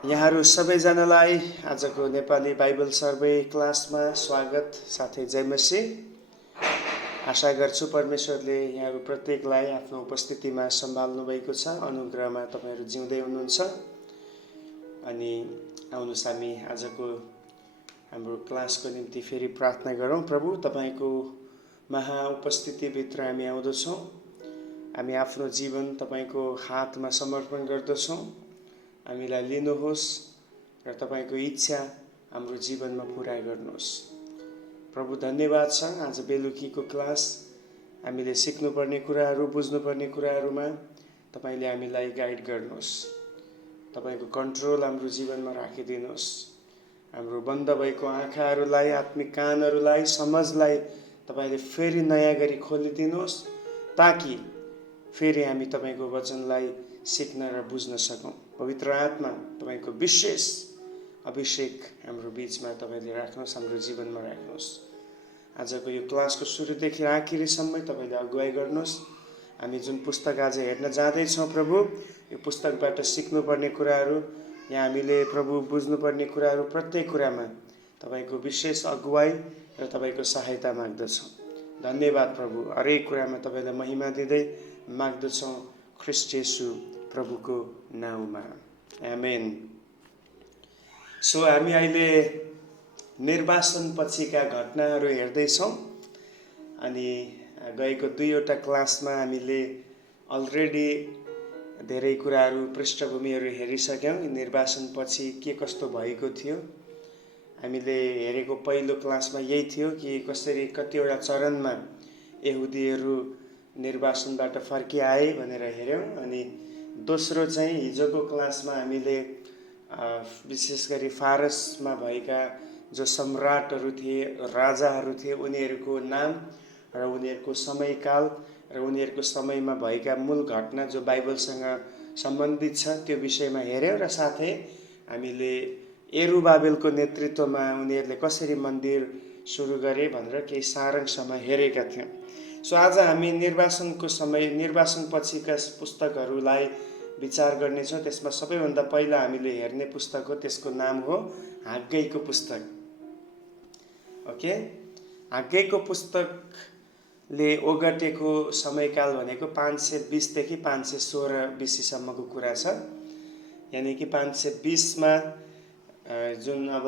यहाँहरू सबैजनालाई आजको नेपाली बाइबल सर्वे क्लासमा स्वागत साथै जय मसीह। आशा गर्छु परमेश्वरले यहाँहरू प्रत्येकलाई आफ्नो उपस्थितिमा सम्हाल्नु भएको छ, अनुग्रहमा तपाईहरू जिउँदै हुनुहुन्छ। अनि आउनुहोस् हामी आजको हाम्रो क्लासको निम्ति फेरि प्रार्थना गरौँ। प्रभु, तपाईको महा उपस्थितिभित्र हामी आउँदछौँ। हामी आफ्नो जीवन तपाईको हातमा समर्पण गर्दछौँ। हामीलाई लिनुहोस् र तपाईको इच्छा हाम्रो जीवनमा पुरा गर्नुहोस्। प्रभु, धन्यवाद छ आज बेलुकीको क्लास हामीले सिक्नुपर्ने कुराहरू, बुझ्नुपर्ने कुराहरूमा तपाईले हामीलाई गाइड गर्नुहोस्। तपाईको कन्ट्रोल हाम्रो जीवनमा राखिदिनुहोस्। हाम्रो बन्द भएको आँखाहरूलाई, आत्मिक कानहरूलाई, समझलाई तपाईले फेरि नयाँ गरी खोलिदिनुहोस्, ताकि फेरि हामी तपाईको वचनलाई सिक्न र बुझ्न सकौँ। पवित्र आत्मा, तपाईको विशेष अभिषेक हाम्रो बीचमा तपाईले राख्नुहोस्, हाम्रो जीवनमा राख्नुहोस्। आजको यो क्लासको सुरुदेखि आखिरीसम्म तपाईले अगुवाई गर्नुहोस्। हामी जुन पुस्तक आज हेर्न जाँदैछौँ प्रभु, यो पुस्तकबाट सिक्नुपर्ने कुराहरू, यहाँ हामीले प्रभु बुझ्नुपर्ने कुराहरू, प्रत्येक कुरामा तपाईको विशेष अगुवाई र तपाईको सहायता माग्दछौँ। धन्यवाद प्रभु, हरेक कुरामा तपाईलाई महिमा दिँदै माग्दछौँ ख्रीष्ट येशू प्रभुको नाउँमा, आमेन। सो हामी अहिले निर्वासन पछिका घटनाहरू हेर्दैछौँ। अनि गएको दुईवटा क्लासमा हामीले अलरेडी धेरै कुराहरू, पृष्ठभूमिहरू हेरिसक्यौँ। निर्वासन पछि के कस्तो भएको थियो हामीले हेरेको पहिलो क्लासमा यही थियो कि कसरी कतिवटा चरणमा यहुदीहरू निर्वासनबाट फर्किआए भनेर हेऱ्यौँ। अनि दोस्रो चाहिँ हिजोको क्लासमा हामीले विशेष गरी फारसमा भएका जो सम्राटहरू थिए, राजाहरू थिए, उनीहरूको नाम र उनीहरूको समयकाल र उनीहरूको समयमा भएका मूल घटना जो बाइबलसँग सम्बन्धित छ त्यो विषयमा हेऱ्यौँ। र साथै हामीले यरुबाबेलको नेतृत्वमा उनीहरूले कसरी मन्दिर सुरु गरे भनेर केही सारांशमा हेरेका थियौँ। सो आज हामी निर्वासनको समय, निर्वासन पछिका पुस्तकहरूलाई विचार गर्नेछौँ। त्यसमा सबैभन्दा पहिला हामीले हेर्ने पुस्तक हो, त्यसको नाम हो हाग्गैको पुस्तक। ओके, हाग्गैको पुस्तकले ओगटेको समयकाल भनेको 520 देखि 516 BC-सम्मको कुरा छ। यानि कि 520मा जुन अब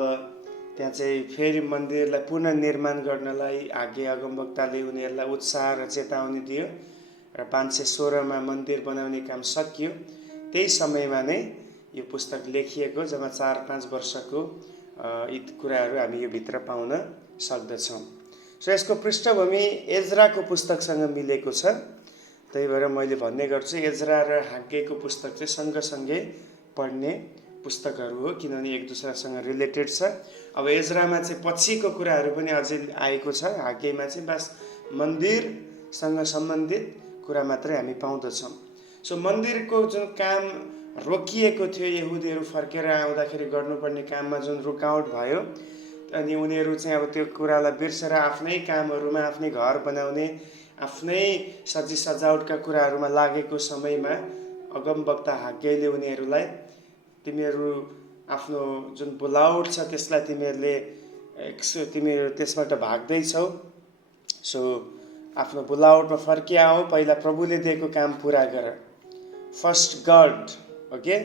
त्यहाँ चाहिँ फेरि मन्दिरलाई पुनर्निर्माण गर्नलाई हाग्गे अगमवक्ताले उनीहरूलाई उत्साह र चेतावनी दियो र 516मा मन्दिर बनाउने काम सकियो। त्यही समयमा नै यो पुस्तक लेखिएको, जम्मा 4-5 वर्षको यी कुराहरू हामी यो भित्र पाउन सक्दछौँ। सो यसको पृष्ठभूमि एज्राको पुस्तकसँग मिलेको छ। त्यही भएर मैले भन्ने गर्छु एज्रा र हाग्गैको पुस्तक चाहिँ सँगसँगै पढ्ने पुस्तकहरू हो, किनभने एक दुसरासँग रिलेटेड छ। अब एज्रामा चाहिँ पछिको कुराहरू पनि अझै आएको छ, हाग्गैमा चाहिँ बस मन्दिरसँग सम्बन्धित कुरा मात्रै हामी पाउँदछौँ। सो मन्दिरको जुन काम रोकिएको थियो, यहुदीहरू फर्केर आउँदाखेरि गर्नुपर्ने काममा जुन रुकावट भयो, अनि उनीहरू चाहिँ अब त्यो कुरालाई बिर्सेर आफ्नै कामहरूमा, आफ्नै घर बनाउने, आफ्नै सजी सजावटका कुराहरूमा लागेको समयमा अगमवक्ता हाग्गैले उनीहरूलाई तिमीहरू आफ्नो जुन बोलावट छ त्यसलाई तिमीहरू त्यसबाट भाग्दैछौ। सो आफ्नो बोलावटमा फर्किआऊ, पहिला प्रभुले दिएको काम पुरा गर। फर्स्ट गड, ओके,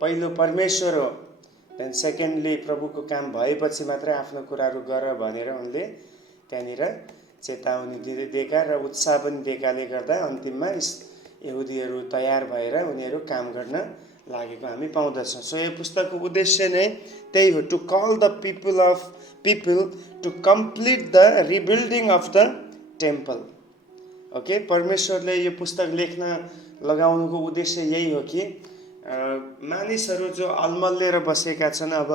पहिलो परमेश्वर हो, देन सेकेन्डली प्रभुको काम भएपछि मात्रै आफ्नो कुराहरू गर भनेर उनले त्यहाँनिर चेतावनी दिएका र उत्साह पनि दिएकाले गर्दा अन्तिममा यहुदीहरू तयार भएर उनीहरू काम गर्न लागेको हामी पाउँदछौँ। सो यो पुस्तकको उद्देश्य नै त्यही हो, to call the people to complete the rebuilding of the temple. Okay, परमेश्वरले यो पुस्तक लेख्न लगाउनुको उद्देश्य यही हो कि मानिसहरू जो अल्मलिएर बसेका छन्, अब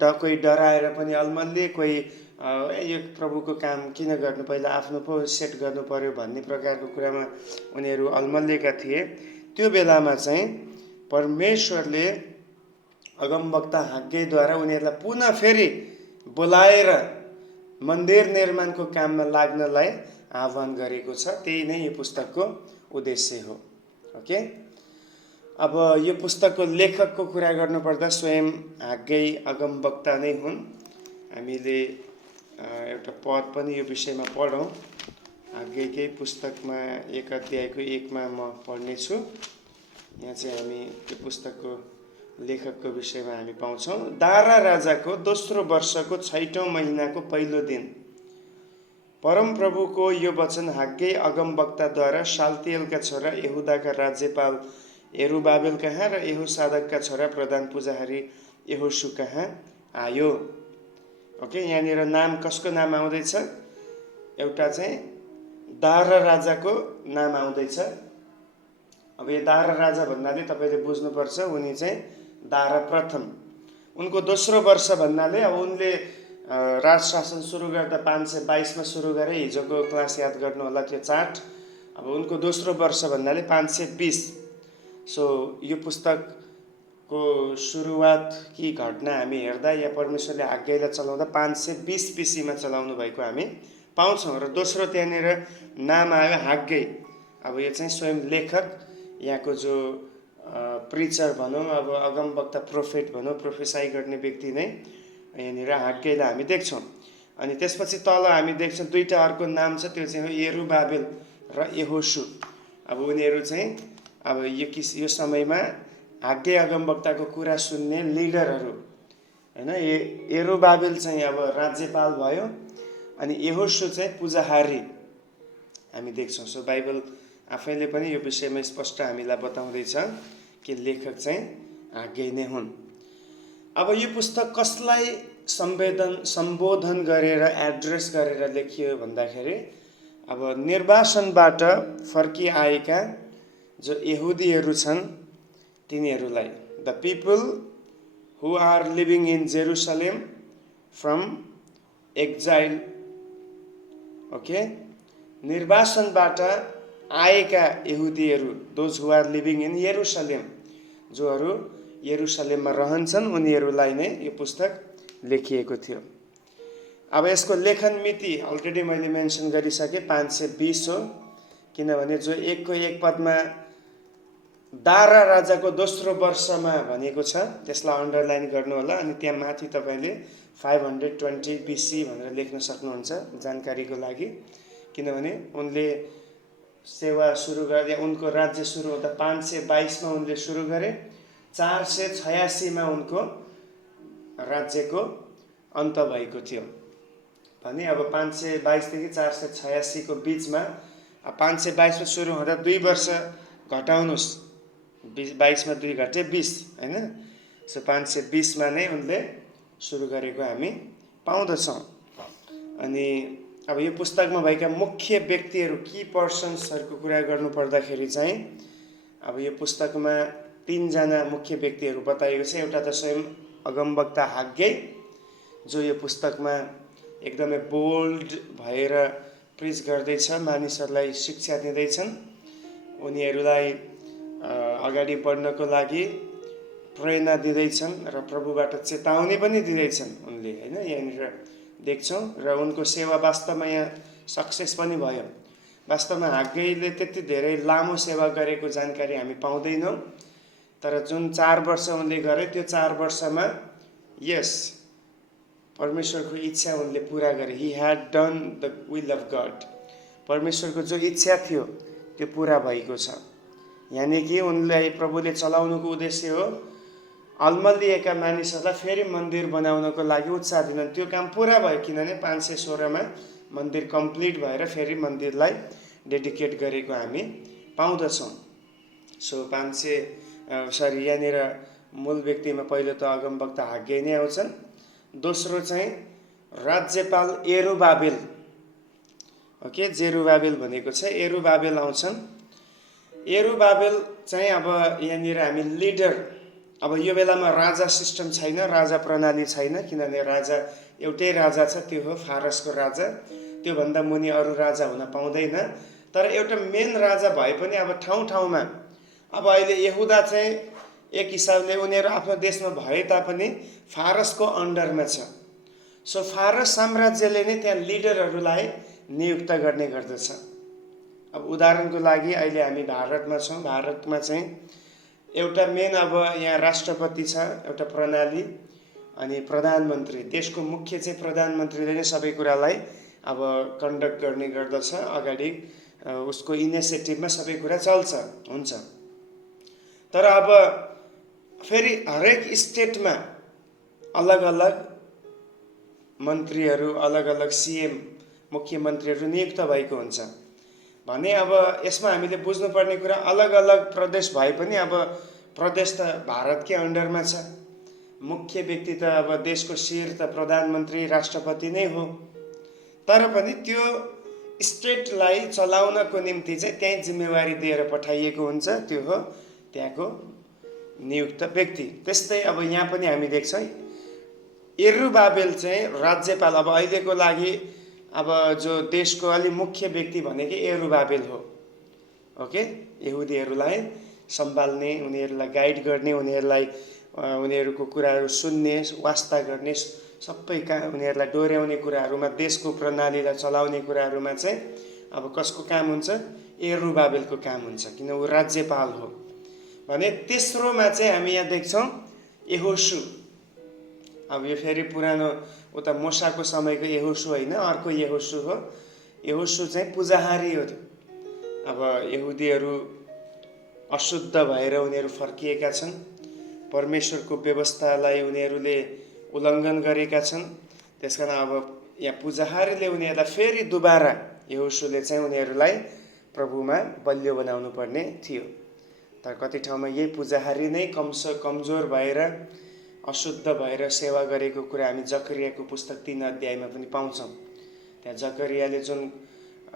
कोही डराएर पनि अल्मलिए, कोही यो प्रभुको काम किन गर्नु, पहिला आफ्नो पो सेट गर्नु पर्यो भन्ने प्रकारको कुरामा उनीहरू अल्मलिएका थिए। त्यो बेलामा चाहिँ परमेश्वरले अगमवक्ता हाग्गैद्वारा उनीहरूलाई पुनः फेरि बोलाएर मन्दिर निर्माणको काममा लाग्नलाई आह्वान गरेको छ। त्यही नै यो पुस्तकको उद्देश्य हो। ओके, अब यो पुस्तकको लेखकको कुरा गर्नुपर्दा स्वयं हाग्गै अगमवक्ता नै हुन्। हामीले एउटा पद पनि यो विषयमा पढौँ। हाग्गैकै पुस्तकमा 1 अध्यायको 1मा म पढ्नेछु। यहाँ चाहिँ हामी यो पुस्तकको लेखकको विषयमा हामी पाउँछौँ। दारा राजाको दोस्रो वर्षको 6औं महिनाको पहिलो दिन परमप्रभुको यो वचन हाग्गै अगमवक्ताद्वारा शालतिएलका छोरा यहुदाका राज्यपाल यरुबाबेल कहाँ र यहोसादाकका छोरा प्रधान पुजारी यहोशू कहाँ आयो। ओके, यहाँनिर नाम कसको नाम आउँदैछ? एउटा चाहिँ दारा राजाको नाम आउँदैछ। अब यो दारा राजा भन्नाले तपाईँले बुझ्नुपर्छ उनी चाहिँ दारा प्रथम। उनको दोस्रो वर्ष भन्नाले अब उनले राज शासन सुरु गर्दा 522 मा सुरु गरे। हिजोको क्लास याद गर्नु होला त्यो चार्ट। अब उनको दोस्रो वर्ष भन्नाले 520। सो यो पुस्तकको सुरुवात कि घटना हामी हेर्दा या परमेश्वरले आज्ञालाई चलाउँदा 520 BC-मा चलाउनु भएको हामी पाउँछौँ। र दोस्रो त्यहाँनिर नाम आयो हाग्गै। अब यो चाहिँ स्वयं लेखक, यहाँको जो प्रिचर भनौँ, अब अगमवक्ता प्रोफेट भनौँ, प्रोफेसाई गर्ने व्यक्ति नै यहाँनिर हाग्गैलाई हामी देख्छौँ। अनि त्यसपछि तल हामी देख्छौँ दुईवटा अर्को नाम छ, त्यो चाहिँ हो यरुबाबेल र यहोशू। अब उनीहरू चाहिँ अब यो समयमा हाग्गै अगमवक्ताको कुरा सुन्ने लिडरहरू हैन। यरुबाबेल चाहिँ अब राज्यपाल भयो अनि यहोशू चाहिँ पुजाहारी हामी देख्छौँ। सो बाइबल आफैले पनि यो विषयमा स्पष्ट हामीलाई बताउँदैछ कि लेखक चाहिँ हाग्गै नै हुन्। अब यो पुस्तक कसलाई सम्बोधन गरेर एड्रेस गरेर लेखियो भन्दाखेरि अब निर्वासनबाट फर्किआएका जो यहुदीहरू छन् तिनीहरूलाई, the people who are living in Jerusalem from exile. Okay, निर्वासनबाट आएका यहुदीहरू, those who are living in Jerusalem, जोहरू यरुसलेममा रहन्छन्, उनीहरूलाई नै यो पुस्तक लेखिएको थियो। अब यसको लेखन मिति अलरेडी मैले मेन्सन गरिसकेँ 520 हो, किनभने जो 1 को 1 पदमा दारा राजाको दोस्रो वर्षमा भनेको छ त्यसलाई अन्डरलाइन गर्नु होला। अनि त्यहाँ माथि तपाईँले 520 BC भनेर लेख्न सक्नुहुन्छ जानकारीको लागि, किनभने उनले सेवा सुरु गर्दा, उनको राज्य सुरु हुँदा 522 मा उनले सुरु गरे। 486 मा उनको राज्यको अन्त भएको थियो भने अब 522 देखि 486 को बिचमा 522 मा सुरु हुँदा 2 वर्ष घटाउनुस्, 22 मा 2 घटे 20 हैन। सो 520 मा नै उनले सुरु गरेको हामी पाउँदछौँ। अनि अब यो पुस्तकमा भएका मुख्य व्यक्तिहरू, की पर्सन्सहरूको कुरा गर्नु पर्दाखेरि चाहिँ अब यो पुस्तकमा 3 जना मुख्य व्यक्तिहरू बताइएको छ। एउटा त स्वयं अगमवक्ता हाग्गै, जो यो पुस्तकमा एकदमै बोल्ड भएर प्रिच गर्दैछ, मानिसहरूलाई शिक्षा दिँदैछन्, उनीहरूलाई अगाडि बढ्नको लागि प्रेरणा दिँदैछन् र प्रभुबाट चेतावनी पनि दिँदैछन् उनले हैन। यहाँनिर देख्छौँ र उनको सेवा वास्तवमा यहाँ सक्सेस पनि भयो। वास्तवमा हाग्गैले त्यति धेरै लामो सेवा गरेको जानकारी हामी पाउँदैनौँ, तर जुन 4 वर्ष उनले गरे त्यो 4 वर्षमा यस परमेश्वरको इच्छा उनले पुरा गरे। He had done the will of God. परमेश्वरको जो इच्छा थियो त्यो पुरा भएको छ। यानि कि उनलाई प्रभुले चलाउनुको उद्देश्य हो अल्मलिएका मानिसहरूलाई फेरि मन्दिर बनाउनको लागि उत्साह दिन। त्यो काम पुरा भयो, किनभने 516 मा मन्दिर कम्प्लिट भएर फेरि मन्दिरलाई डेडिकेट गरेको हामी पाउँदछौँ। सो यहाँनिर मूल व्यक्तिमा पहिलो त अगमवक्ता हाग्गै नै आउँछन्। दोस्रो चाहिँ राज्यपाल यरुबाबेल। ओके, जेरुबाबेल भनेको छ, यरुबाबेल आउँछन्। यरुबाबेल चाहिँ अब यहाँनिर हामी लिडर, अब यो बेलामा राजा सिस्टम छैन, राजा प्रणाली छैन, किनभने राजा एउटै राजा छ, त्यो हो फारसको राजा। त्योभन्दा मुनि अरू राजा हुन पाउँदैन। तर एउटा मेन राजा भए पनि अब ठाउँ ठाउँमा, अब अहिले यहुदा चाहिँ एक हिसाबले उनीहरू आफ्नो देशमा भए तापनि फारसको अन्डरमा छ। सो फारस साम्राज्यले नै त्यहाँ लिडरहरूलाई नियुक्त गर्ने गर्दछ। अब उदाहरणको लागि अहिले हामी भारतमा छौँ। भारतमा चाहिँ एउटा मेन अब यहाँ राष्ट्रपति छ, एउटा प्रणाली, अनि प्रधानमन्त्री, देशको मुख्य चाहिँ प्रधानमन्त्रीले नै सबै कुरालाई अब कन्डक्ट गर्ने गर्दछ। अगाडि उसको इनिसिएटिभमा सबै कुरा चल्छ हुन्छ। तर अब फेरि हरेक स्टेटमा अलग अलग मन्त्रीहरू, अलग अलग सिएम, मुख्यमन्त्रीहरू नियुक्त भएको हुन्छ भने अब यसमा हामीले बुझ्नुपर्ने कुरा अलग अलग प्रदेश भए पनि अब प्रदेश त भारतकै अन्डरमा छ। मुख्य व्यक्ति त अब देशको शिर त प्रधानमन्त्री, राष्ट्रपति नै हो। तर पनि त्यो स्टेटलाई चलाउनको निम्ति चाहिँ त्यही जिम्मेवारी दिएर पठाइएको हुन्छ, त्यो हो त्यहाँको नियुक्त व्यक्ति। त्यस्तै अब यहाँ पनि हामी देख्छौँ यरुबाबेल चाहिँ राज्यपाल, अब अहिलेको लागि अब जो देशको अलि मुख्य व्यक्ति भनेको यरुबाबेल हो। ओके, यहुदीहरूलाई सम्हाल्ने, उनीहरूलाई गाइड गर्ने, उनीहरूको कुराहरू सुन्ने, वास्ता गर्ने, सबै उनीहरूलाई डोर्याउने कुराहरूमा, देशको प्रणालीलाई चलाउने कुराहरूमा चाहिँ अब कसको काम हुन्छ? यरुबाबेलको काम हुन्छ, किन ऊ राज्यपाल हो। भने तेस्रोमा चाहिँ हामी यहाँ देख्छौँ यहोशू। अब यो फेरि पुरानो उता मोसाको समयको यहोशू होइन, अर्को यहोशू हो। यहोशू चाहिँ पुजाहारी हो। अब यहुदीहरू अशुद्ध भएर उनीहरू फर्किएका छन्, परमेश्वरको व्यवस्थालाई उनीहरूले उल्लङ्घन गरेका छन्। त्यसकारण अब यहाँ पुजाहारीले उनीहरूलाई फेरि दुबारा यहोशूले चाहिँ उनीहरूलाई प्रभुमा बलियो बनाउनु पर्ने थियो। तर कति ठाउँमा यही पुजाहारी नै कमजोर भएर, अशुद्ध भएर सेवा गरेको कुरा हामी जकरियाको पुस्तक 3 अध्यायमा पनि पाउँछौँ। त्यहाँ जकरियाले जुन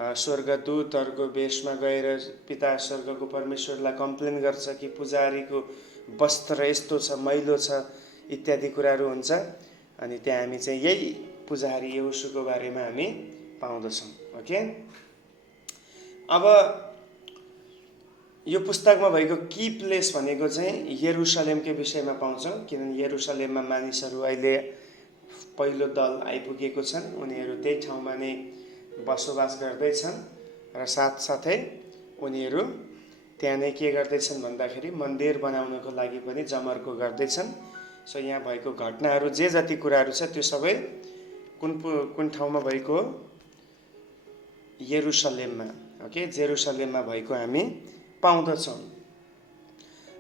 स्वर्गदूतहरूको वेशमा गएर पिता स्वर्गको परमेश्वरलाई कम्प्लेन गर्छ कि पुजारीको वस्त्र यस्तो छ, मैलो छ, इत्यादि कुराहरू हुन्छ। अनि त्यहाँ हामी चाहिँ यही पुजारी यहोशूको बारेमा हामी पाउँदछौँ। ओके, अब यो पुस्तकमा भएको की प्लेस भनेको चाहिँ यरुसलेमकै विषयमा पाउँछौँ, किनभने यरुसलेममा मानिसहरू अहिले पहिलो दल आइपुगेको छन्। उनीहरू त्यही ठाउँमा नै बसोबास गर्दैछन् र साथसाथै उनीहरू त्यहाँ नै के गर्दैछन् भन्दाखेरि मन्दिर बनाउनको लागि पनि जमर्को गर्दैछन्। सो यहाँ भएको घटनाहरू जे जति कुराहरू छ त्यो सबै कुन ठाउँमा भएको? यरुसलेममा। ओके, जेरुसलेममा भएको हामी पाउँदछौँ।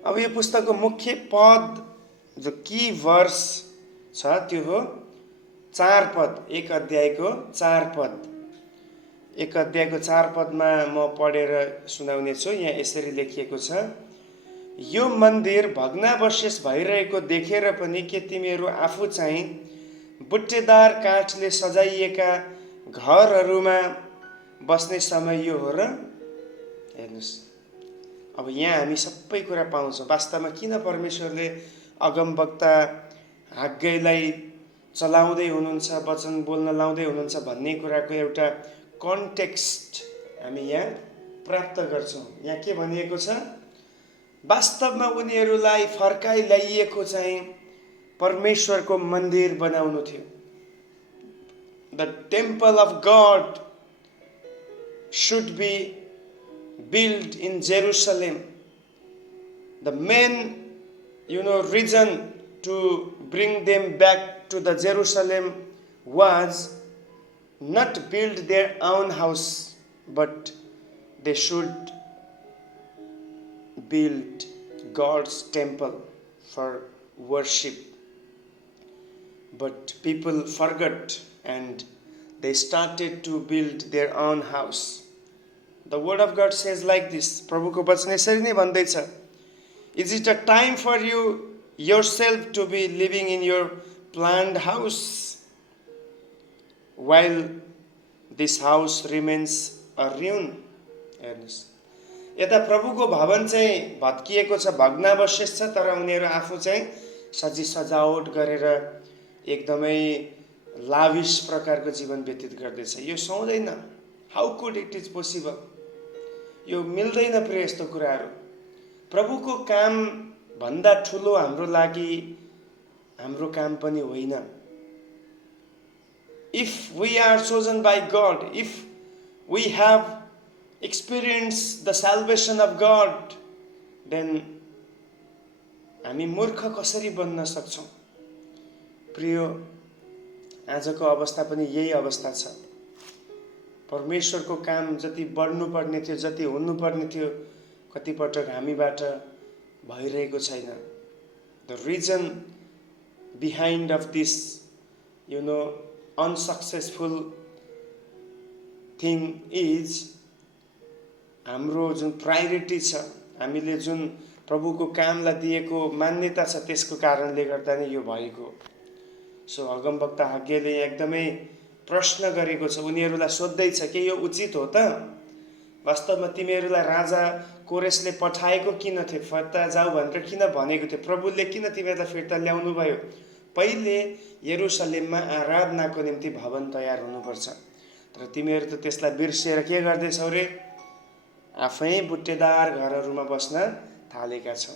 अब यो पुस्तकको मुख्य पद, जो की वर्स छ, त्यो हो 4 पद। एक अध्यायको 4 पद। एक अध्यायको 4 पदमा म पढेर सुनाउने छु। यहाँ यसरी लेखिएको छ, यो मन्दिर भग्नावशेष भइरहेको देखेर पनि के तिमीहरू आफू चाहिँ बुट्टेदार काठले सजाइएका घरहरूमा बस्ने समय यो हो र? हेर्नुहोस्, अब यहाँ हामी सबै कुरा पाउँछौँ। वास्तवमा किन परमेश्वरले अगमवक्ता हाग्गैलाई चलाउँदै हुनुहुन्छ, वचन बोल्न लाउँदै हुनुहुन्छ भन्ने कुराको एउटा कन्टेक्स्ट हामी यहाँ प्राप्त गर्छौँ। यहाँ के भनिएको छ? वास्तवमा उनीहरूलाई फर्काइ ल्याइएको चाहिँ परमेश्वरको मन्दिर बनाउनु थियो। The temple of God should be built in Jerusalem. The main, reason to bring them back to the Jerusalem was not build their own house, but they should build God's temple for worship. But people forgot and they started to build their own house. The word of God says like this. प्रभुको वचन यसरी नै भन्दैछ, Is it a time for you yourself to be living in your planned house while this house remains a ruin? हेर्नुहोस्, यता प्रभुको भवन चाहिँ भत्किएको छ, भग्नावशेष छ, तर उनीहरू आफू चाहिँ सजावट गरेर एकदमै लाविश प्रकारको जीवन व्यतीत गर्दैछ। यो सुहाउँदैन। How could it is possible? यो मिल्दैन प्रिय यस्तो कुराहरू। प्रभुको काम भन्दा ठुलो हाम्रो लागि हाम्रो काम पनि होइन। If we are chosen by God, if we have experienced the salvation of God, then हामी मूर्ख कसरी बन्न सक्छौँ? प्रियो, आजको अवस्था पनि यही अवस्था छ। परमेश्वरको काम जति बढ्नुपर्ने थियो, जति हुनुपर्ने थियो, कतिपटक हामीबाट भइरहेको छैन। The reason behind of this unsuccessful thing is हाम्रो जुन प्रायोरिटी छ, हामीले जुन प्रभुको कामलाई दिएको मान्यता छ, त्यसको कारणले गर्दा नै यो भएको। सो अगमवक्ता हग्गेले एकदमै प्रश्न गरेको छ, उनीहरूलाई सोध्दैछ कि यो उचित हो त? वास्तवमा तिमीहरूलाई राजा कोरेसले पठाएको किन थियो? फिर्ता जाऊ भनेर किन भनेको थियो? प्रभुले किन तिमीहरूलाई फिर्ता ल्याउनु भयो? पहिले यरुसलेममा आराधनाको निम्ति भवन तयार हुनुपर्छ। तर तिमीहरू त त्यसलाई बिर्सेर के गर्दैछौ रे? आफै बुट्टेदार घरहरूमा बस्न थालेका छौ।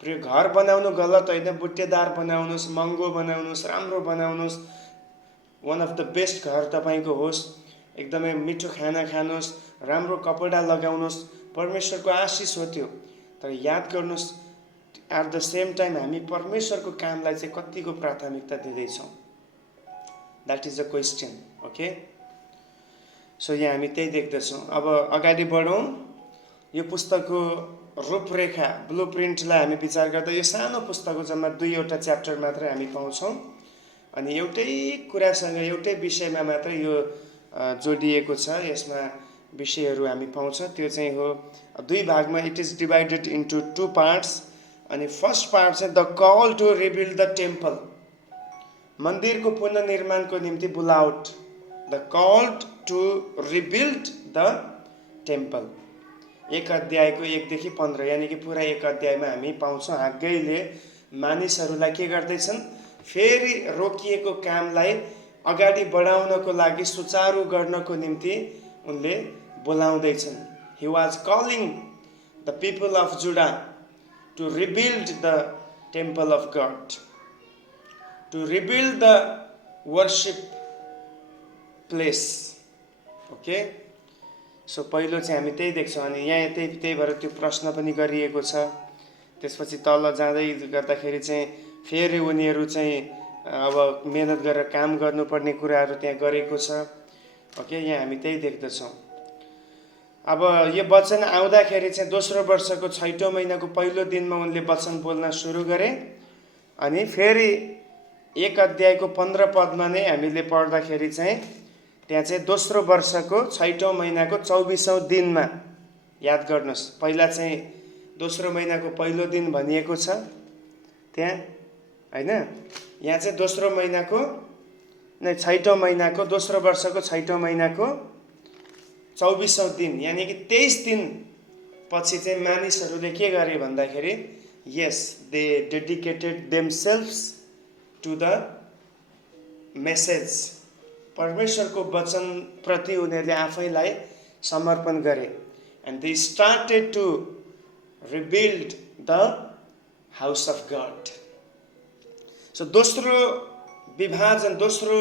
प्रिय, घर बनाउनु गलत होइन, बुट्टेदार बनाउनुहोस्, महँगो बनाउनुहोस्, राम्रो बनाउनुहोस्, वान अफ द बेस्ट घर तपाईँको होस्, एकदमै मिठो खाना खानुहोस्, राम्रो कपडा लगाउनुहोस्, परमेश्वरको आशिष हो त्यो। तर याद गर्नुहोस्, एट द सेम टाइम हामी परमेश्वरको कामलाई चाहिँ कतिको प्राथमिकता दिँदैछौँ? That is a question. Okay, so यहाँ हामी त्यही देख्दछौँ। अब अगाडि बढौँ। यो पुस्तकको रूपरेखा, ब्लू प्रिन्टलाई हामी विचार गर्दा यो सानो पुस्तक हो, जम्मा 2वटा च्याप्टर मात्रै हामी पाउँछौँ अनि एउटै कुरासँग, एउटै विषयमा मात्रै यो जोडिएको छ। यसमा विषयहरू हामी पाउँछौँ, त्यो चाहिँ हो 2 भागमा। It is divided into 2 parts. अनि फर्स्ट पार्ट चाहिँ the call to rebuild the temple, मन्दिरको पुनर्निर्माणको निम्ति बुलावट। The call to rebuild the temple, 1 अध्यायको 1 देखि 15, यानि कि पुरा 1 अध्यायमा हामी पाउँछौँ हग्गैले मानिसहरूलाई के गर्दैछन्? फेरि रोकिएको कामलाई अगाडि बढाउनको लागि, सुचारू गर्नको निम्ति उनले बोलाउँदैछन्। He was calling the people of Judah to rebuild the temple of God, to rebuild the worship place. Okay, so पहिलो चाहिँ हामी त्यही देख्छौँ। अनि यहाँ त्यही भएर त्यो प्रश्न पनि गरिएको छ। त्यसपछि तल जाँदै गर्दाखेरि चाहिँ फेरि उनीहरू चाहिँ अब मेहनत गरेर काम गर्नुपर्ने कुराहरू त्यहाँ गरेको छ। ओके, यहाँ हामी त्यही देख्दछौँ। अब यो वचन आउँदाखेरि चाहिँ दोस्रो वर्षको 6औं महिनाको पहिलो दिनमा उनले वचन बोल्न सुरु गरे। अनि फेरि 1 अध्यायको 15 पदमा नै हामीले पढ्दाखेरि चाहिँ त्यहाँ चाहिँ दोस्रो वर्षको 6औं महिनाको 24औं दिनमा, याद गर्नुहोस्, पहिला चाहिँ दोस्रो महिनाको पहिलो दिन भनिएको छ त्यहाँ, होइन? यहाँ चाहिँ दोस्रो महिनाको 6औं महिनाको, दोस्रो वर्षको 6औं महिनाको 24औं दिन, यानि कि 23 दिन पछि चाहिँ मानिसहरूले के गरे भन्दाखेरि, yes, they dedicated themselves to the message, परमेश्वरको वचन प्रति उनीहरूले आफैलाई समर्पण गरे। And they started to rebuild the house of God. So दोस्रो विभाजन, दोस्रो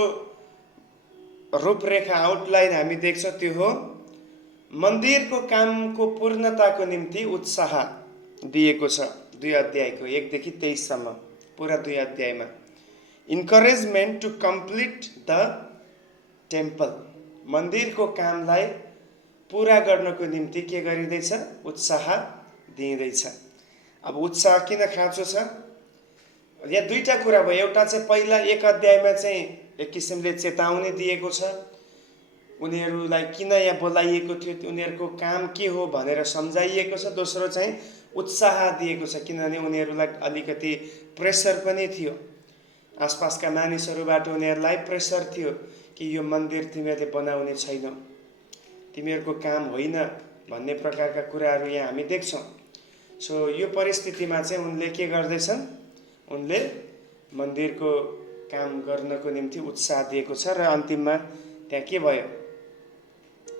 रूपरेखा, आउटलाइन हामी देख्छौँ, त्यो हो मन्दिरको कामको पूर्णताको निम्ति उत्साह दिएको छ। 2 अध्यायको 1 देखि 23 सम्म, पुरा 2 अध्यायमा encouragement to complete the temple, मन्दिरको कामलाई पुरा गर्नको निम्ति के गरिँदैछ? उत्साह दिइँदैछ। अब उत्साह किन खाँचो छ? यहाँ 2टा कुरा भयो। एउटा चाहिँ पहिला 1 अध्यायमा चाहिँ एक किसिमले चेतावनी दिएको छ, उनीहरूलाई किन यहाँ बोलाइएको थियो, उनीहरूको काम के हो भनेर सम्झाइएको छ। दोस्रो चाहिँ उत्साह दिएको छ, किनभने उनीहरूलाई अलिकति प्रेसर पनि थियो, आसपासका मानिसहरूबाट उनीहरूलाई प्रेसर थियो कि यो मन्दिर तिमीहरूले बनाउने छैनौ, तिमीहरूको काम होइन भन्ने प्रकारका कुराहरू यहाँ हामी देख्छौँ। सो यो परिस्थितिमा चाहिँ उनले के गर्दैछन्? उनले मन्दिरको काम गर्नको निम्ति उत्साह दिएको छ र अन्तिममा त्यहाँ के भयो?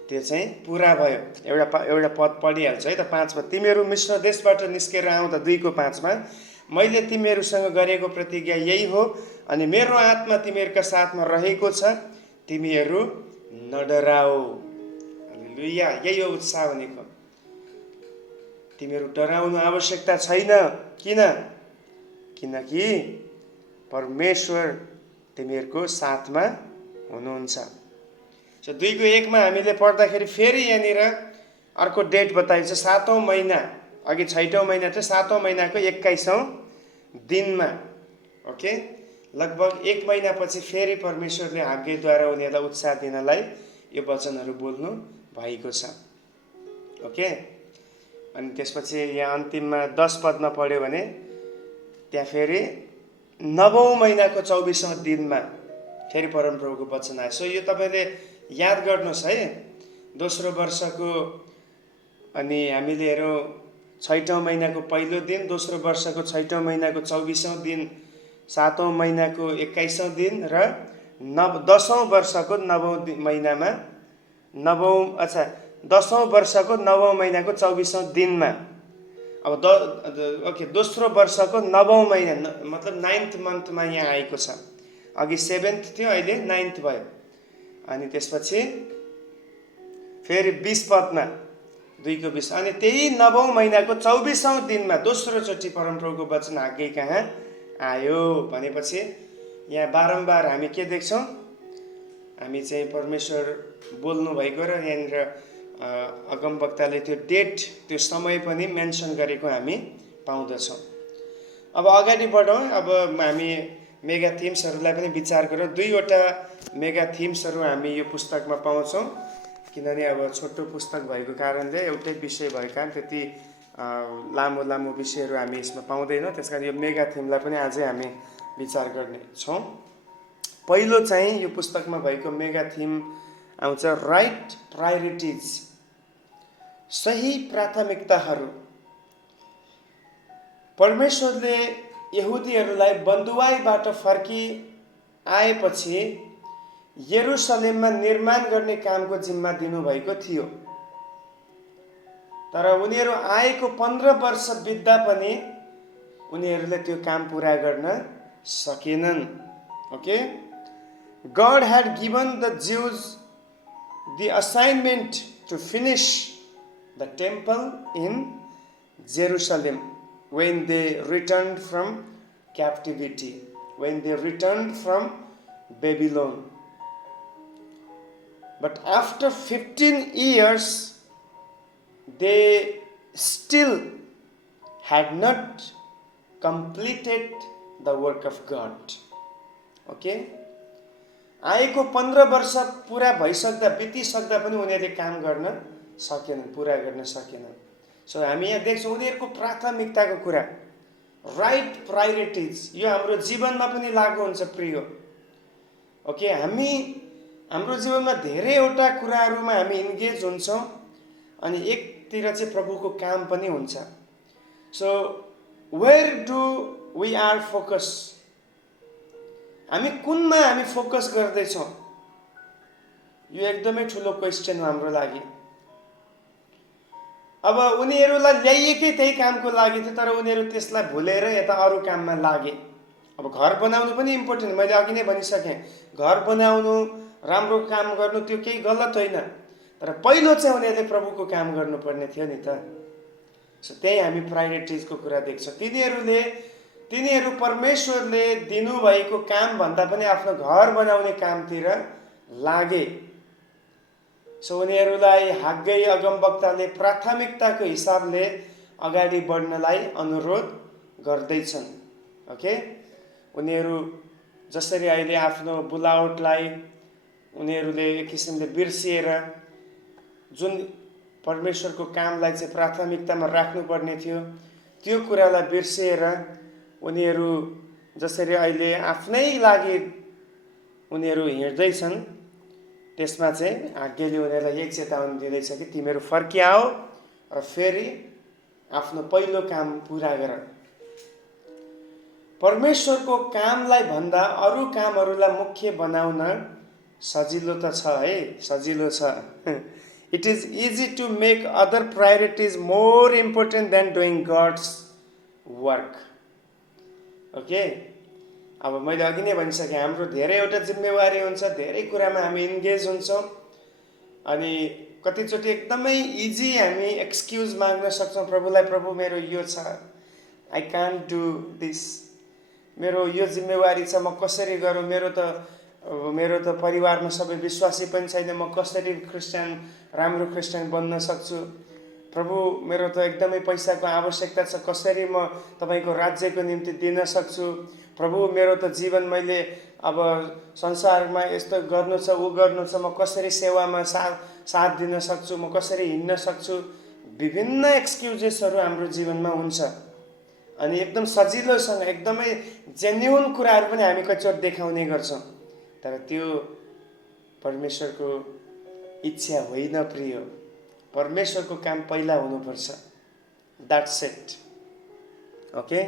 त्यो चाहिँ पुरा भयो। एउटा पद पढिहाल्छ है त, 5 पद। तिमीहरू मिश्र देशबाट निस्केर आउँदा, 2को 5मा, मैले तिमीहरूसँग गरेको प्रतिज्ञा यही हो अनि मेरो आत्मा तिमीहरूका साथमा रहेको छ, तिमीहरू नडराऊ। हालेलुया, यही हो उत्साह भनेको। तिमीहरू डराउनु आवश्यकता छैन। किन? किनकि परमेश्वर तिमीहरूको साथमा हुनुहुन्छ। सो 2:1 मा हामीले पढ्दाखेरि फेरि यहाँनिर अर्को डेट बताइन्छ, 7औं महिना, अघि 6औं महिना थियो, 7औं महिनाको 21औं दिनमा। ओके, लगभग 1 महिनापछि फेरि परमेश्वरले हाग्गैद्वारा उनीहरूलाई उत्साह दिनलाई यो वचनहरू बोल्नु भएको छ। ओके, अनि त्यसपछि यहाँ अन्तिममा 10 पदमा पढ्यो भने त्यहाँ फेरि 9औं महिनाको 24औं दिनमा फेरि परमप्रभुको वचन आयो। सो यो तपाईँले याद गर्नुहोस् है, दोस्रो वर्षको, अनि हामीले हेरौँ 6औं महिनाको पहिलो दिन, दोस्रो वर्षको 6औं महिनाको 24औं दिन, 7औं महिनाको 21औं दिन र 10औं वर्षको 9औं महिनामा 10औं वर्षको 9औं महिनाको 24औं दिनमा। अब ओके, दोस्रो वर्षको 9औं महिना मतलब 9th मन्थमा यहाँ आएको छ। अघि 7th थियो, अहिले 9th भयो। अनि त्यसपछि फेरि 20 पदमा 2:20, अनि त्यही 9औं महिनाको 24औं दिनमा दोस्रोचोटि परमप्रभुको वचन हाग्गै कहाँ आयो भनेपछि यहाँ बारम्बार हामी के देख्छौँ, हामी चाहिँ परमेश्वर बोल्नु भएको र यहाँनिर अगमवक्ताले त्यो डेट, त्यो समय पनि मेन्सन गरेको हामी पाउँदछौँ। अब अगाडि बढौँ। अब हामी मेगा थिम्सहरूलाई पनि विचार गरौँ। 2वटा मेगा थिम्सहरू हामी यो पुस्तकमा पाउँछौँ, किनभने अब छोटो पुस्तक भएको कारणले, एउटै विषय भएको कारण त्यति लामो लामो विषयहरू हामी यसमा पाउँदैनौँ। त्यस कारण यो मेगा थिमलाई पनि आजै हामी विचार गर्नेछौँ। पहिलो चाहिँ यो पुस्तकमा भएको मेगा थिम आउँछ राइट प्रायोरिटिज, सही प्राथमिकताहरू। परमेश्वरले यहुदीहरूलाई बन्दुवाईबाट फर्की आएपछि यरुसलेममा निर्माण गर्ने कामको जिम्मा दिनुभएको थियो, तर उनीहरू आएको 15 वर्ष बित्दा पनि उनीहरूले त्यो काम पुरा गर्न सकेनन्। Okay, God had given the Jews the assignment to finish the temple in Jerusalem when they returned from captivity, when they returned from Babylon. But after 15 years, they still had not completed the work of God. Okay? आएको 15 वर्ष पुरा भइसक्दा, बितिसक्दा पनि उनीहरूले काम गर्न सकेनन्, पुरा गर्न सकेनन्। सो हामी यहाँ देख्छौँ उनीहरूको प्राथमिकताको कुरा, राइट प्रायोरिटिज। यो हाम्रो जीवनमा पनि लागू हुन्छ प्रिय। ओके, हाम्रो जीवनमा धेरैवटा कुराहरूमा हामी इन्गेज हुन्छौँ, अनि एकतिर चाहिँ प्रभुको काम पनि हुन्छ। So where do we are focus, हामी कुनमा हामी फोकस गर्दैछौँ, यो एकदमै ठुलो क्वेसन हो हाम्रो लागि। अब उनीहरूलाई ल्याइएकै त्यही कामको लागि थियो, तर उनीहरू त्यसलाई भुलेर यता अरू काममा लागे। अब घर बनाउनु पनि इम्पोर्टेन्ट, मैले अघि नै भनिसकेँ, घर बनाउनु, राम्रो काम गर्नु त्यो केही गलत होइन, तर पहिलो चाहिँ उनीहरूले प्रभुको काम गर्नुपर्ने थियो नि त। सो त्यही हामी प्रायोरिटिजको कुरा देख्छौँ। तिनीहरू परमेश्वरले दिनुभएको काम भन्दा पनि आफ्नो घर बनाउने कामतिर लागे। सो उनीहरूलाई हाग्गै अगमवक्ताले प्राथमिकताको हिसाबले अगाडि बढ्नलाई अनुरोध गर्दैछन्। ओके, उनीहरू जसरी अहिले आफ्नो बुलावटलाई उनीहरूले एक किसिमले बिर्सिएर जुन परमेश्वरको कामलाई चाहिँ प्राथमिकतामा राख्नुपर्ने थियो त्यो कुरालाई बिर्सिएर उनीहरू जसरी अहिले आफ्नै लागि उनीहरू हिँड्दैछन्, त्यसमा चाहिँ हाग्गैले उनीहरूलाई एक चेतावनी दिँदैछ कि तिमीहरू फर्किआऊ र फेरि आफ्नो पहिलो काम पुरा गर। परमेश्वरको कामलाई भन्दा अरू कामहरूलाई मुख्य बनाउन सजिलो त छ है, सजिलो छ। It is easy to make other priorities more important than doing God's work. Okay, अब मैले अघि नै भनिसकेँ, हाम्रो धेरैवटा जिम्मेवारी हुन्छ, धेरै कुरामा हामी इन्गेज हुन्छौँ, अनि कतिचोटि एकदमै इजी हामी एक्सक्युज माग्न सक्छौँ प्रभुलाई, प्रभु मेरो यो छ, आई कान्ट डु दिस, मेरो यो जिम्मेवारी छ, म कसरी गरौँ, मेरो त परिवारमा सबै विश्वासी पनि छैन, म कसरी राम्रो क्रिस्चियन बन्न सक्छु। प्रभु, मेरो त एकदमै पैसाको आवश्यकता छ, कसरी म तपाईँको राज्यको निम्ति दिन सक्छु। प्रभु, मेरो त जीवन मैले अब संसारमा यस्तो गर्नु छ, ऊ गर्नु छ, म कसरी सेवामा साथ दिन सक्छु, म कसरी हिँड्न सक्छु। विभिन्न एक्सक्युजेसहरू हाम्रो जीवनमा हुन्छ अनि एकदम सजिलोसँग एकदमै जेन्युन कुराहरू पनि हामी कतिचोटि देखाउने गर्छौँ, तर त्यो परमेश्वरको इच्छा होइन प्रिय। परमेश्वरको काम पहिला हुनुपर्छ, द्याट्स इट। ओके,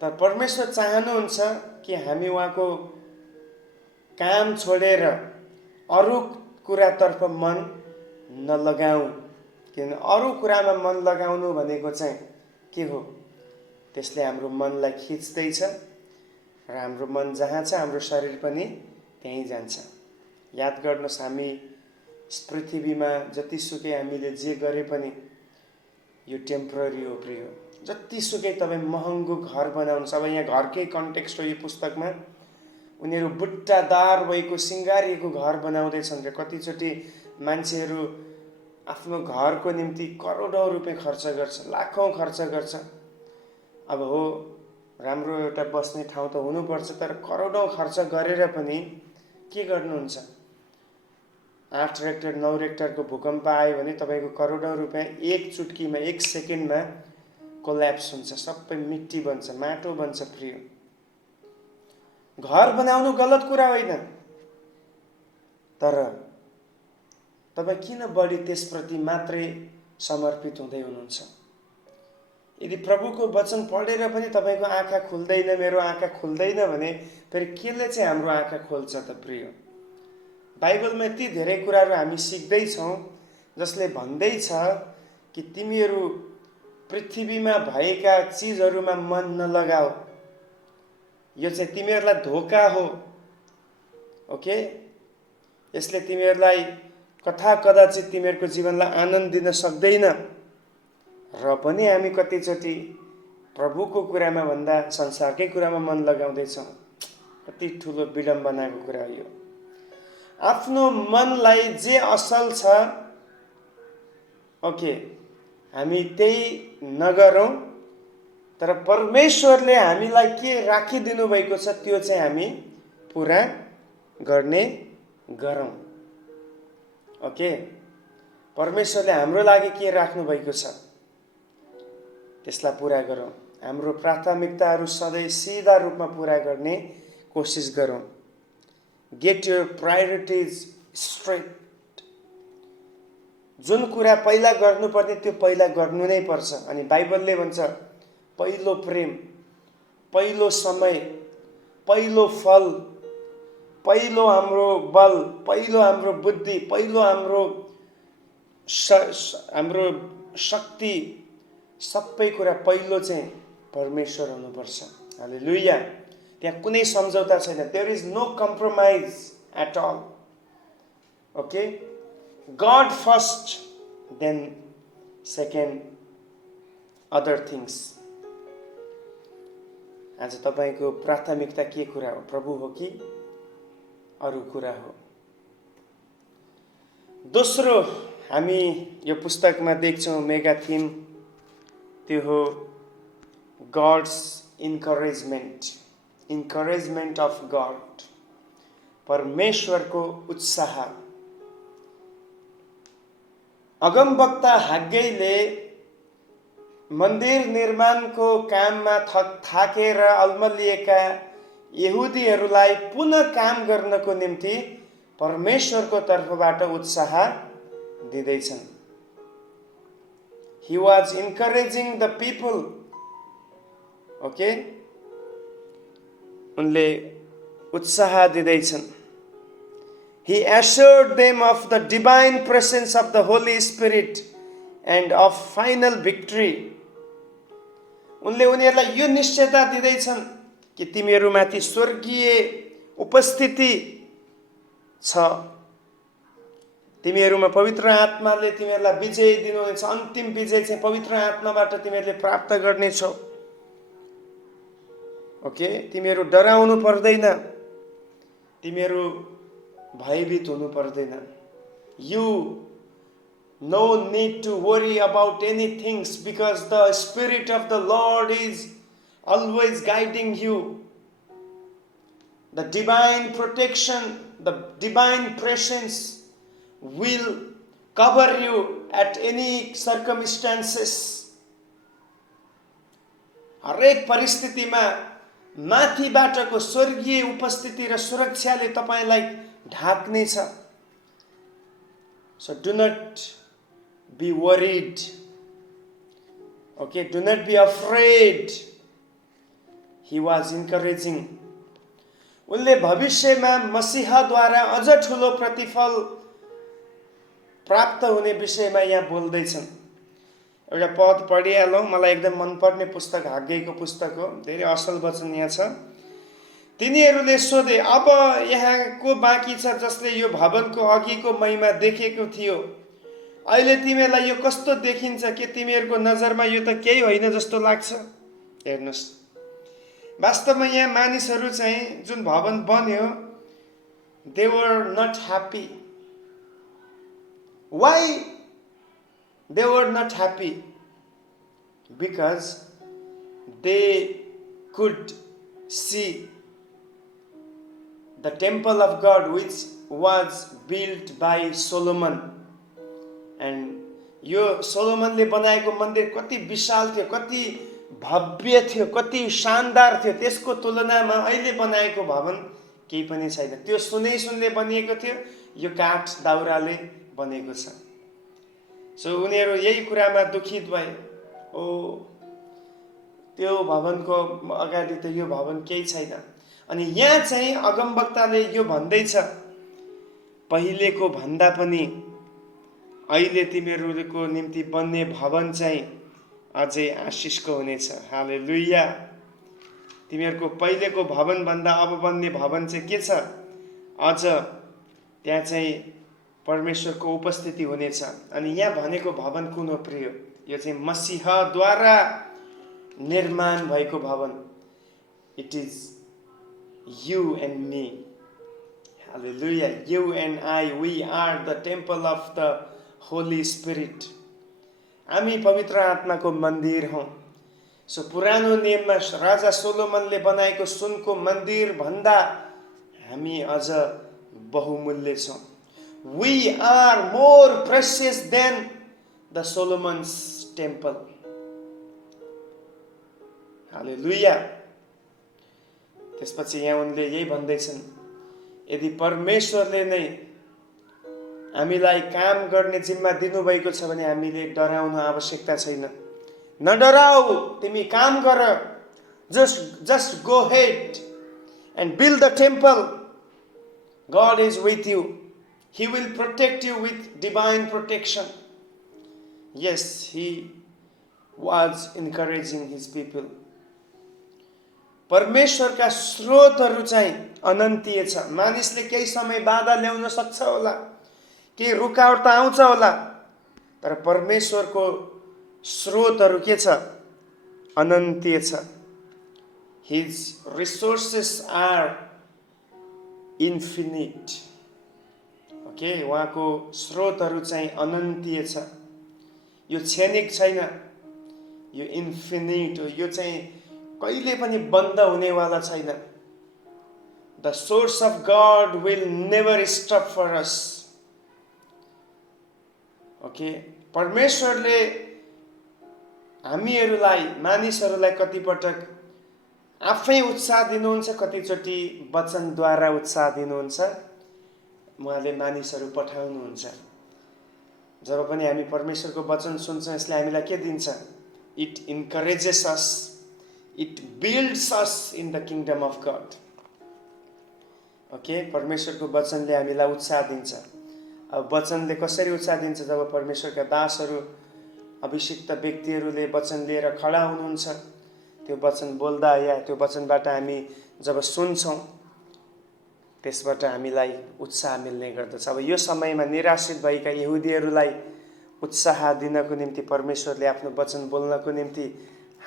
तर परमेश्वर चाहनुहुन्छ कि हामी उहाँको काम छोडेर अरू कुरातर्फ मन नलगाउँ, किन अरू कुरामा मन लगाउनु भनेको चाहिँ के हो? त्यसले हाम्रो मनलाई खिच्दैछ र हाम्रो मन जहाँ छ हाम्रो शरीर पनि त्यहीँ जान्छ। याद गर्नुहोस्, हामी पृथ्वीमा जतिसुकै हामीले जे गरे पनि यो टेम्पररी हो प्रिय। जतिसुकै तपाईँ महँगो घर बनाउनुहोस्, अब यहाँ घरकै कन्टेक्स्ट हो यो पुस्तकमा, उनीहरू बुट्टादार भएको सिँगारिएको घर बनाउँदैछन् र कतिचोटि मान्छेहरू आफ्नो घरको निम्ति करोडौँ रुपियाँ खर्च गर्छ, लाखौँ खर्च गर्छ। अब हो, राम्रो एउटा बस्ने ठाउँ त हुनुपर्छ, तर करोडौँ खर्च गरेर पनि के गर्नुहुन्छ? 8 रेक्टर 9 रेक्टरको भूकम्प आयो भने तपाईँको करोडौँ रुपियाँ एक चुटकीमा, एक सेकेन्डमा कोल्याप्स हुन्छ, सबै मिट्टी बन्छ, माटो बन्छ प्रिय। घर बनाउनु गलत कुरा होइन, तर तपाईँ किन बढी त्यसप्रति मात्रै समर्पित हुँदै हुनुहुन्छ? यदि प्रभुको वचन पढेर पनि तपाईँको आँखा खुल्दैन, मेरो आँखा खुल्दैन भने फेरि केले चाहिँ हाम्रो आँखा खोल्छ त प्रिय? बाइबलमा यति धेरै कुराहरू हामी सिक्दैछौँ जसले भन्दैछ कि तिमीहरू पृथ्वीमा भएका चिजहरूमा मन नलगाऊ, यो चाहिँ तिमीहरूलाई धोका हो। ओके, यसले तिमीहरूलाई कदाचित तिमीहरूको जीवनलाई आनन्द दिन सक्दैन। र पनि हामी कतिचोटि प्रभुको कुरामा भन्दा संसारकै कुरामा मन लगाउँदैछौँ। कति ठुलो विडम्बनाको कुरा हो यो। आफ्नो मनलाई जे असल छ, ओके, हामी त्यही नगरौँ, तर परमेश्वरले हामीलाई के राखिदिनु भएको छ त्यो चाहिँ हामी पुरा गर्ने गरौँ। ओके, परमेश्वरले हाम्रो लागि के राख्नु भएको छ त्यसलाई पुरा गरौँ। हाम्रो प्राथमिकताहरू सधैँ सिधा रूपमा पुरा गर्ने कोसिस गरौँ। Get your priorities straight. जुन कुरा पहिला गर्नुपर्ने त्यो पहिला गर्नु नै पर्छ। अनि बाइबलले भन्छ पहिलो प्रेम, पहिलो समय, पहिलो फल, पहिलो हाम्रो बल, पहिलो हाम्रो बुद्धि, पहिलो हाम्रो शक्ति, सबै कुरा पहिलो चाहिँ परमेश्वर हुनुपर्छ। हालेलुया। त्यहाँ कुनै सम्झौता छैन। There is no compromise at all. Okay, God first, then second other things. आज तपाईको प्राथमिकता के कुरा हो? प्रभु हो कि अरू कुरा हो? दोस्रो हामी यो पुस्तकमा देख्छौँ मेगा थिम, त्यो हो God's encouragement, encouragement of God, परमेश्वरको उत्साह। अगमवक्ता हाग्गैले मन्दिर निर्माणको काममा थाकेर अल्मलिएका यहुदीहरूलाई पुनः काम गर्नको निम्ति परमेश्वरको तर्फबाट उत्साह दिँदैछन्। He was encouraging the people. Okay? उनले उत्साह दिँदैछन्। He assured them of the divine presence of the Holy Spirit and of final victory. उनले उनीहरूलाई यो निश्चयता दिँदैछन् कि तिमीहरूमाथि स्वर्गीय उपस्थिति छ। तिमीहरूमा पवित्र आत्माले तिमीहरूलाई विजय दिनुहुनेछ। अन्तिम विजय चाहिँ पवित्र आत्माबाट तिमीहरूले प्राप्त गर्नेछौ। ओके, तिमीहरू डराउनु पर्दैन, तिमीहरू भयभीत हुनु पर्दैन. You no need to worry about anything because the Spirit of the Lord is always guiding you. The divine protection, the divine presence will cover you at any circumstances. हरेक परिस्थितिमा माथिबाटको स्वर्गीय उपस्थिति र सुरक्षाले तपाईलाई ढाक्नेछ. So do not be worried. Okay, do not be afraid. He was encouraging. उनले भविष्यमा मसीहद्वारा अझ ठुलो प्रतिफल प्राप्त हुने विषयमा यहाँ बोल्दैछन्. एउटा पद पढिहालौँ. मलाई एकदम मनपर्ने पुस्तक हाग्गेको पुस्तक हो. धेरै असल वचन यहाँ छ. तिनीहरूले सोधे, अब यहाँको बाँकी छ जसले यो भवनको अघिको महिमा देखेको थियो. अहिले तिमीहरूलाई यो कस्तो देखिन्छ? के तिमीहरूको नजरमा यो त केही होइन जस्तो लाग्छ? हेर्नुहोस्, वास्तवमा यहाँ मानिसहरू चाहिँ जुन भवन बन्यो, they were not happy. Why they were not happy? Because they could see the temple of God which was built by Solomon. And यो सोलोमनले बनाएको मन्दिर कति विशाल थियो, कति भव्य थियो, कति शानदार थियो. त्यसको तुलनामा अहिले बनाएको भवन केही पनि छैन. त्यो सुनले बनिएको थियो, यो काठ दाउराले बनेको छ. सो उनीहरू यही कुरामा दुखित भए. ओ त्यो भवनको अगाडि त यो भवन केही छैन. अनि यहाँ चाहिँ अगमवक्ताले यो भन्दैछ, पहिलेको भन्दा पनि अहिले तिमीहरूको निम्ति बन्ने भवन चाहिँ अझै आशिषको हुनेछ. हालेलुया. तिमीहरूको पहिलेको भवन भन्दा अब बन्ने भवन चाहिँ के छ? अझ त्यहाँ चाहिँ परमेश्वरको उपस्थिति हुनेछ. अनि यहाँ भनेको भवन कुन हो प्रिय? यो चाहिँ मसीहद्वारा निर्माण भएको भवन. It is you and me. Hallelujah. You and I, we are the temple of the Holy Spirit. हामी पवित्र आत्माको मन्दिर हौं. सो पुरानो नियममा राजा सोलोमनले बनाएको सुनको मन्दिर भन्दा हामी अझ बहुमूल्य छौं. We are more precious than the Solomon's temple. Hallelujah. त्यसपछि यहाँ उनले यही भन्दैछन्, यदि परमेश्वरले नै हामीलाई काम गर्ने जिम्मा दिनुभएको छ भने हामीले डराउन आवश्यकता छैन. नडराऊ, तिमी काम गर. Just go ahead and build the temple. God is with you. He will protect you with divine protection. Yes, he was encouraging his people. परमेश्वरका स्रोतहरू चाहिँ अनन्तीय छ. मानिसले केही समय बाधा ल्याउन सक्छ होला, केही रुकावट आउँछ होला, तर परमेश्वरको स्रोतहरू के छ? अनन्तीय छ. His resources are infinite. Okay, उहाँको स्रोतहरू चाहिँ अनन्तीय छ. यो क्षणिक छैन, यो इन्फिनिट हो. यो चाहिँ कहिले पनि बन्द हुनेवाला छैन. The source of God will never stop for us. Okay, परमेश्वरले हामीहरूलाई, मानिसहरूलाई कतिपटक आफै उत्साह दिनुहुन्छ, कतिचोटि वचनद्वारा उत्साह दिनुहुन्छ. उहाँले मानिसहरू पठाउनुहुन्छ. जब पनि हामी परमेश्वरको वचन सुन्छौँ, यसले हामीलाई के दिन्छ? It encourages us. It builds us in the kingdom of God. Okay, परमेश्वरको वचनले हामीलाई उत्साह दिन्छ. अब वचनले कसरी उत्साह दिन्छ? जब परमेश्वरका दासहरू, अभिषिक्त व्यक्तिहरूले वचन लिएर खडा हुनुहुन्छ, त्यो वचन बोल्दा या त्यो वचनबाट हामी जब सुन्छौँ, त्यसबाट हामीलाई उत्साह मिल्ने गर्दछ. अब यो समयमा निराशित भएका यहुदीहरूलाई उत्साह दिनको निम्ति परमेश्वरले आफ्नो वचन बोल्नको निम्ति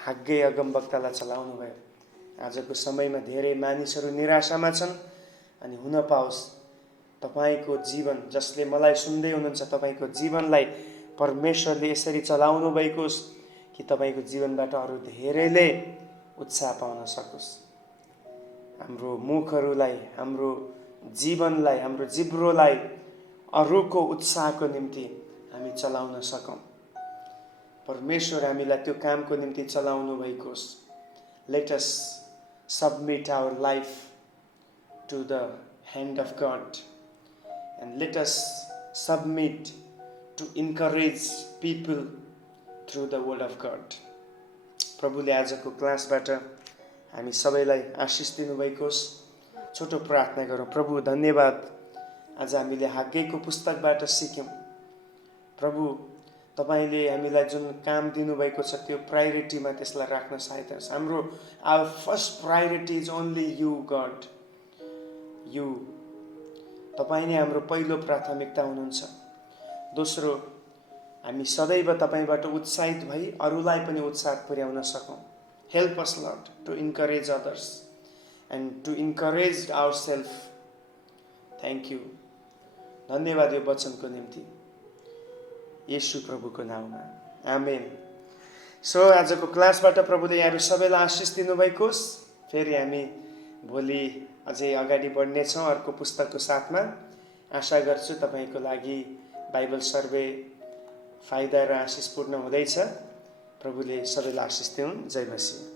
हाग्गे अगमवक्तालाई चलाउनु भयो. आजको समयमा धेरै मानिसहरू निराशामा छन् अनि हुन पाओस् तपाईको जीवन, जसले मलाई सुन्दै हुनुहुन्छ तपाईको जीवनलाई परमेश्वरले यसरी चलाउनु भएको होस् कि तपाईको जीवनबाट अरू धेरैले उत्साह पाउन सकोस्। हाम्रो मुखहरूलाई, हाम्रो जीवनलाई, हाम्रो जिब्रोलाई अरूको उत्साहको निम्ति हामी चलाउन सकौँ। परमेश्वर हामीलाई त्यो कामको निम्ति चलाउनु भएको होस्। Let us submit our life to the hand of God and let us submit to encourage people through the word of God. प्रभुले आजको क्लासबाट हामी सबैलाई आशिष दिनुभएको होस्। छोटो प्रार्थना गरौँ। प्रभु धन्यवाद, आज हामीले हाग्गेको पुस्तकबाट सिक्यौँ। प्रभु तपाईले हामीलाई जुन काम दिनुभएको छ त्यो प्रायोरिटीमा त्यसलाई राख्न सहायता होस्। हाम्रो our first priority is only you God. You, तपाईँ नै हाम्रो पहिलो प्राथमिकता हुनुहुन्छ। दोस्रो, हामी सदैव तपाईबाट उत्साहित भई अरूलाई पनि उत्साह पुर्याउन सकौँ। Help us Lord to encourage others and to encourage our self. Thank you, धन्यवाद यो वचनको निम्ति, येशू प्रभुको नाममा, आमेन। सो आजको क्लासबाट प्रभुले यहाँहरू सबैलाई आशिष दिनुभएको होस्। फेरि हामी भोलि अझै अगाडि बढ्नेछौँ अर्को पुस्तकको साथमा। आशा गर्छु तपाईँको लागि बाइबल सर्वे फाइदा र आशिषपूर्ण हुँदैछ। प्रभुले सबैलाई आशिष दिउन्। जय मसीह।